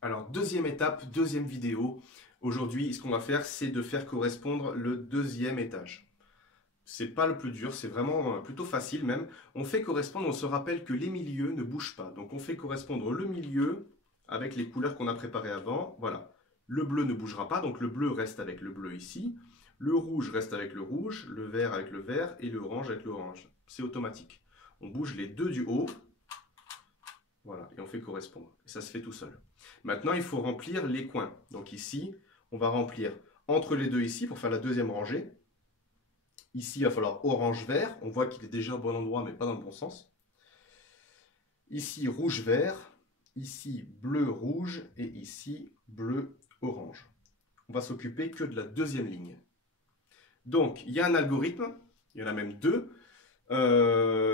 Alors, deuxième étape, deuxième vidéo. Aujourd'hui, ce qu'on va faire, c'est de faire correspondre le deuxième étage. C'est pas le plus dur, c'est vraiment plutôt facile même. On fait correspondre, on se rappelle que les milieux ne bougent pas. Donc on fait correspondre le milieu avec les couleurs qu'on a préparées avant. Voilà. Le bleu ne bougera pas, donc le bleu reste avec le bleu ici. Le rouge reste avec le rouge, le vert avec le vert et l'orange avec l'orange. C'est automatique. On bouge les deux du haut. Voilà, et on fait correspondre. Et ça se fait tout seul. Maintenant, il faut remplir les coins. Donc ici, on va remplir entre les deux ici pour faire la deuxième rangée. Ici, il va falloir orange-vert. On voit qu'il est déjà au bon endroit, mais pas dans le bon sens. Ici, rouge-vert. Ici, bleu-rouge. Et ici, bleu-orange. On va s'occuper que de la deuxième ligne. Donc, il y a un algorithme. Il y en a même deux.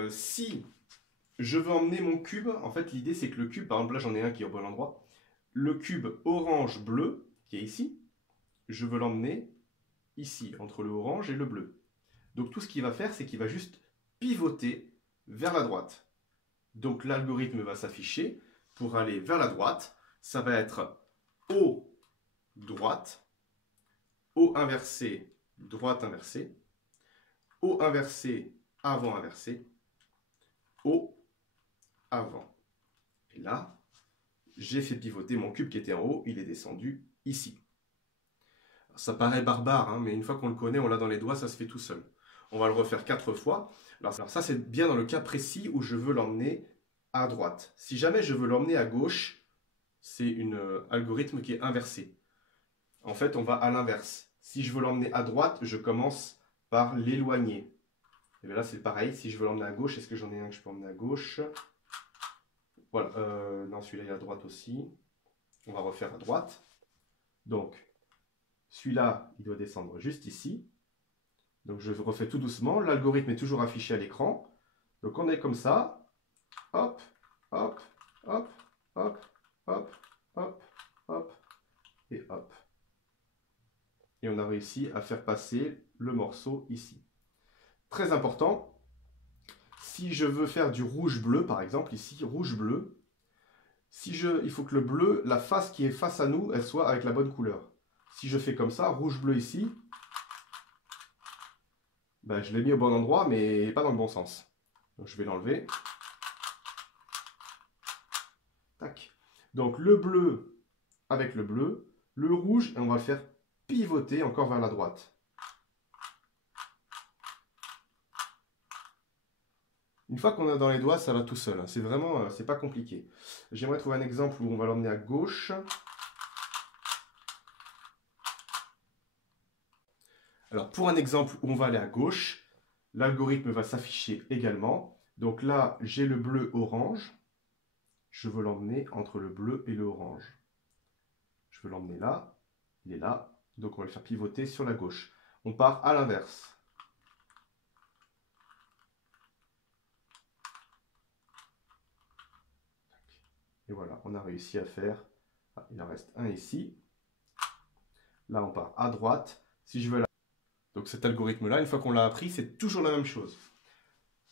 Si je veux emmener mon cube, en fait, l'idée, c'est que le cube, par exemple, là, j'en ai un qui est au bon endroit. Le cube orange-bleu, qui est ici, je veux l'emmener ici, entre le orange et le bleu. Donc tout ce qu'il va faire, c'est qu'il va juste pivoter vers la droite. Donc l'algorithme va s'afficher pour aller vers la droite. Ça va être haut, droite, haut inversé, droite inversée, haut inversé, avant inversé, haut, avant. Et là, j'ai fait pivoter mon cube qui était en haut, il est descendu ici. Ça paraît barbare, hein, mais une fois qu'on le connaît, on l'a dans les doigts, ça se fait tout seul. On va le refaire 4 fois. Alors ça, c'est bien dans le cas précis où je veux l'emmener à droite. Si jamais je veux l'emmener à gauche, c'est un algorithme qui est inversé. En fait, on va à l'inverse. Si je veux l'emmener à droite, je commence par l'éloigner. Et bien là, c'est pareil. Si je veux l'emmener à gauche, est-ce que j'en ai un que je peux emmener à gauche? Voilà. Non, celui-là, il est à droite aussi. On va refaire à droite. Donc, celui-là, il doit descendre juste ici. Donc je refais tout doucement. L'algorithme est toujours affiché à l'écran. Donc on est comme ça. Hop, hop, hop, hop, hop, hop, hop, et hop. Et on a réussi à faire passer le morceau ici. Très important, si je veux faire du rouge-bleu, par exemple, ici, rouge-bleu, il faut que le bleu, la face qui est face à nous, elle soit avec la bonne couleur. Si je fais comme ça, rouge-bleu ici, ben, je l'ai mis au bon endroit, mais pas dans le bon sens. Donc je vais l'enlever. Tac. Donc le bleu avec le rouge, et on va le faire pivoter encore vers la droite. Une fois qu'on a dans les doigts, ça va tout seul. C'est vraiment, c'est pas compliqué. J'aimerais trouver un exemple où on va l'emmener à gauche. Alors pour un exemple où on va aller à gauche, l'algorithme va s'afficher également. Donc là, j'ai le bleu-orange. Je veux l'emmener entre le bleu et le orange. Je veux l'emmener là. Il est là. Donc on va le faire pivoter sur la gauche. On part à l'inverse. Et voilà, on a réussi à faire, il en reste un ici. Là, on part à droite. Si je veux la... Donc cet algorithme-là, une fois qu'on l'a appris, c'est toujours la même chose.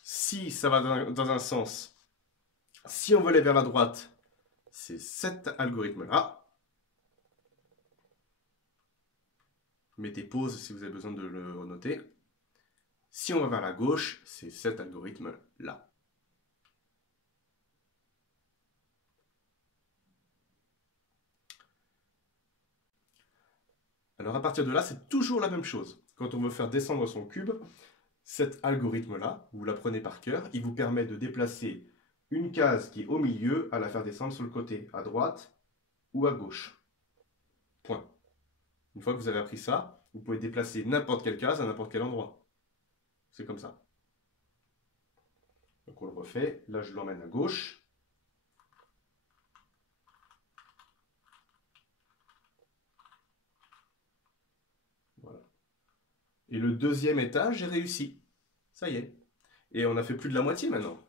Si ça va dans un sens, si on veut aller vers la droite, c'est cet algorithme-là. Mettez pause si vous avez besoin de le noter. Si on va vers la gauche, c'est cet algorithme-là. Alors à partir de là, c'est toujours la même chose. Quand on veut faire descendre son cube, cet algorithme-là, vous l'apprenez par cœur, il vous permet de déplacer une case qui est au milieu à la faire descendre sur le côté, à droite ou à gauche. Point. Une fois que vous avez appris ça, vous pouvez déplacer n'importe quelle case à n'importe quel endroit. C'est comme ça. Donc on le refait. Là, je l'emmène à gauche. Voilà. Et le deuxième étage, j'ai réussi. Ça y est. Et on a fait plus de la moitié maintenant.